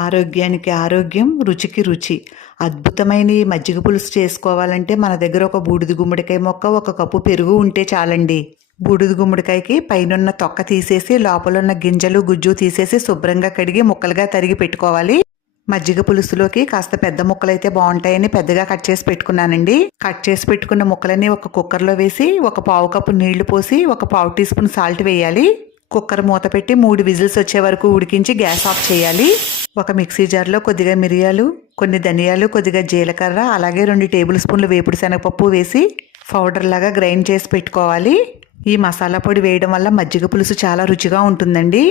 ఆరోగ్యానికి ఆరోగ్యం రుచికి రుచి. అద్భుతమైన ఈ మజ్జిగ పులుసు చేసుకోవాలంటే మన దగ్గర ఒక బూడిద గుమ్మడికాయ మొక్క ఒక కప్పు పెరుగు ఉంటే చాలండి. బూడిద గుమ్మడికాయకి పైనున్న తొక్క తీసేసి లోపల ఉన్న గింజలు గుజ్జు తీసేసి శుభ్రంగా కడిగి ముక్కలుగా తరిగి పెట్టుకోవాలి. మజ్జిగ పులుసులోకి కాస్త పెద్ద ముక్కలైతే బాగుంటాయని పెద్దగా కట్ చేసి పెట్టుకున్నానండి. కట్ చేసి పెట్టుకున్న ముక్కలని ఒక కుక్కర్లో వేసి ఒక పావు కప్పు నీళ్ళు పోసి ఒక పావు టీ స్పూన్ సాల్ట్ వేయాలి. కుక్కర్ మూత పెట్టి మూడు విజిల్స్ వచ్చే వరకు ఉడికించి గ్యాస్ ఆఫ్ చేయాలి. ఒక మిక్సీ జార్లో కొద్దిగా మిరియాలు కొన్ని ధనియాలు కొద్దిగా జీలకర్ర అలాగే రెండు టేబుల్ స్పూన్లు వేపుడు శనగపప్పు వేసి పౌడర్ లాగా గ్రైండ్ చేసి పెట్టుకోవాలి. ఈ మసాలా పొడి వేయడం వల్ల మజ్జిగ పులుసు చాలా రుచిగా ఉంటుందండి.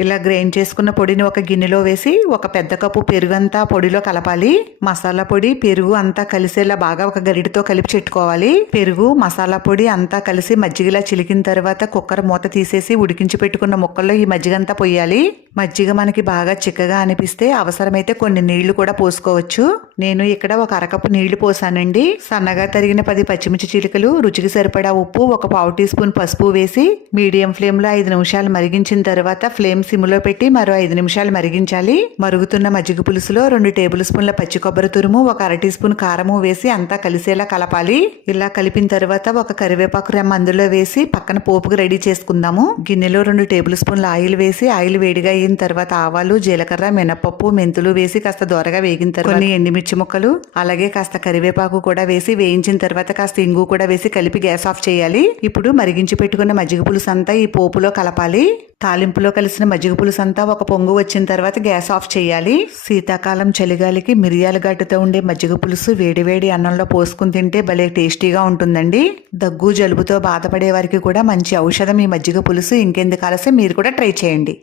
ఇలా గ్రైండ్ చేసుకున్న పొడిని ఒక గిన్నెలో వేసి ఒక పెద్ద కప్పు పెరుగు అంతా పొడిలో కలపాలి. మసాలా పొడి పెరుగు అంతా కలిసేలా బాగా ఒక గరిటితో కలిపి చెట్టుకోవాలి. పెరుగు మసాలా పొడి అంతా కలిసి మజ్జిగలా చిలికిన తర్వాత కుక్కర్ మూత తీసేసి ఉడికించి పెట్టుకున్న ముక్కల్లో ఈ మజ్జిగ అంతా పొయ్యాలి. మజ్జిగ మనకి బాగా చిక్కగా అనిపిస్తే అవసరమైతే కొన్ని నీళ్ళు కూడా పోసుకోవచ్చు. నేను ఇక్కడ ఒక అరకప్పు నీళ్ళు పోసానండి. సన్నగా తరిగిన పది పచ్చిమిర్చి చిలుకలు రుచికి సరిపడా ఉప్పు ఒక పావు టీ స్పూన్ పసుపు వేసి మీడియం ఫ్లేమ్లో ఐదు నిమిషాలు మరిగించిన తర్వాత ఫ్లేమ్ సిమ్లో పెట్టి మరో ఐదు నిమిషాలు మరిగించాలి. మరుగుతున్న మజ్జిగ పులుసులో రెండు టేబుల్ స్పూన్ల పచ్చి కొబ్బరి తురుము ఒక అర టీ స్పూన్ కారము వేసి అంతా కలిసేలా కలపాలి. ఇలా కలిపిన తర్వాత ఒక కరివేపాకు రెమ్మ అందులో వేసి పక్కన పోపుకు రెడీ చేసుకుందాము. గిన్నెలో రెండు టేబుల్ స్పూన్ల ఆయిల్ వేసి ఆయిల్ వేడిగా అయిన తర్వాత ఆవాలు జీలకర్ర మినపప్పు మెంతులు వేసి కాస్త దోరగా వేగిన తర్వాత కొన్ని ముక్కలు అలాగే కాస్త కరివేపాకు కూడా వేసి వేయించిన తర్వాత కాస్త ఇంగు కూడా వేసి కలిపి గ్యాస్ ఆఫ్ చేయాలి. ఇప్పుడు మరిగించి పెట్టుకున్న మజ్జిగ పులుసు అంతా ఈ పోపులో కలపాలి. తాలింపులో కలిసిన మజ్జిగ పులుసు అంతా ఒక పొంగు వచ్చిన తర్వాత గ్యాస్ ఆఫ్ చేయాలి. శీతాకాలం చలిగాలికి మిరియాల గడ్డతో ఉండే మజ్జిగ పులుసు వేడివేడి అన్నంలో పోసుకుని తింటే భలే టేస్టీగా ఉంటుందండి. దగ్గు జలుబుతో బాధపడే వారికి కూడా మంచి ఔషధం ఈ మజ్జిగ పులుసు. ఇంకెందుకు ఆలస్యం? మీరు కూడా ట్రై చేయండి.